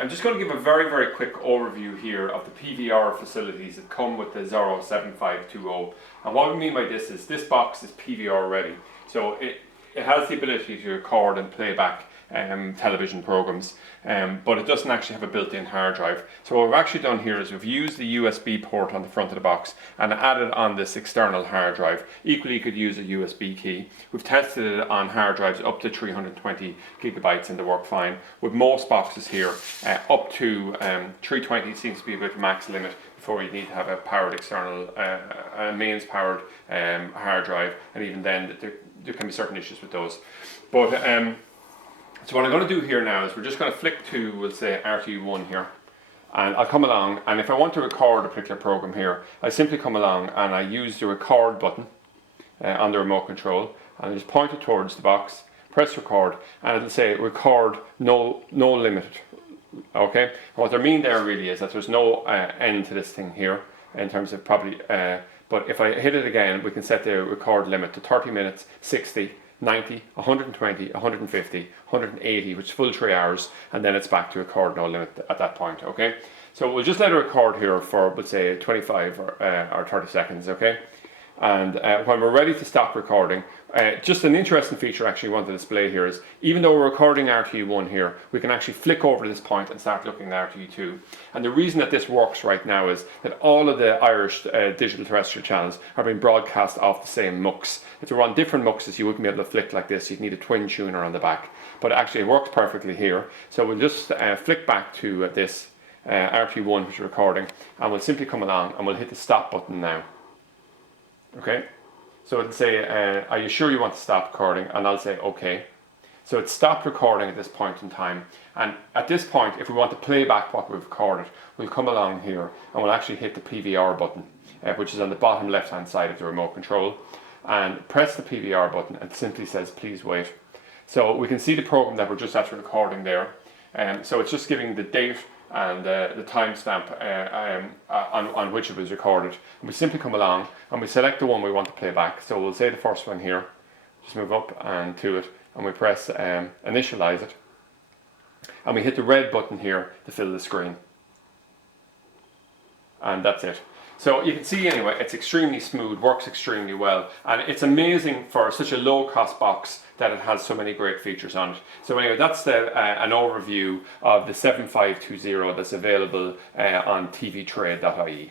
I'm just going to give a very quick overview here of the PVR facilities that come with the Xoro 7520. And what we mean by this is this box is PVR ready. So it has the ability to record and play back television programs, but it doesn't actually have a built-in hard drive. So what we've actually done here is we've used the USB port on the front of the box and added on this external hard drive. Equally, you could use a USB key. We've tested it on hard drives up to 320 gigabytes and they work fine. With most boxes here, up to 320 seems to be about the max limit before you need to have a powered external, mains powered hard drive, and even then there can be certain issues with those. But so what I'm going to do here now is we're just going to flick to, we'll say, RT1 here, and I'll come along, and if I want to record a particular program here, I simply come along and I use the record button on the remote control, and I just point it towards the box, press record, and it'll say record no limited. Okay, and what they mean there really is that there's no end to this thing here in terms of probably, but if I hit it again, we can set the record limit to 30 minutes, 60, 90, 120, 150, 180, which is full 3 hours, and then it's back to record no limit at that point. Okay, so we'll just let it record here for, let's say, 25 or 30 seconds. Okay, and when we're ready to stop recording, just an interesting feature actually I want to display here is, even though we're recording RT1 here, we can actually flick over to this point and start looking at RT2. And the reason that this works right now is that all of the Irish digital terrestrial channels are being broadcast off the same MUX. If they were on different MUXs, you wouldn't be able to flick like this. You'd need a twin tuner on the back. But actually it works perfectly here. So we'll just flick back to this RT1 which is recording, and we'll simply come along and we'll hit the stop button now. Okay, so it'll say, are you sure you want to stop recording? And I'll say, okay. So it's stopped recording at this point in time. And at this point, if we want to play back what we've recorded, we'll come along here and we'll actually hit the PVR button, which is on the bottom left-hand side of the remote control, and press the PVR button, and it simply says, please wait. So we can see the program that we're just after recording there. So it's just giving the date and the timestamp on which it was recorded. And we simply come along and we select the one we want to play back. So we'll say the first one here, just move up and to it, and we press initialize it, and we hit the red button here to fill the screen, and that's it. So you can see anyway, it's extremely smooth, works extremely well, and it's amazing for such a low cost box that it has so many great features on it. So anyway, that's an overview of the 7520 that's available on tvtrade.ie.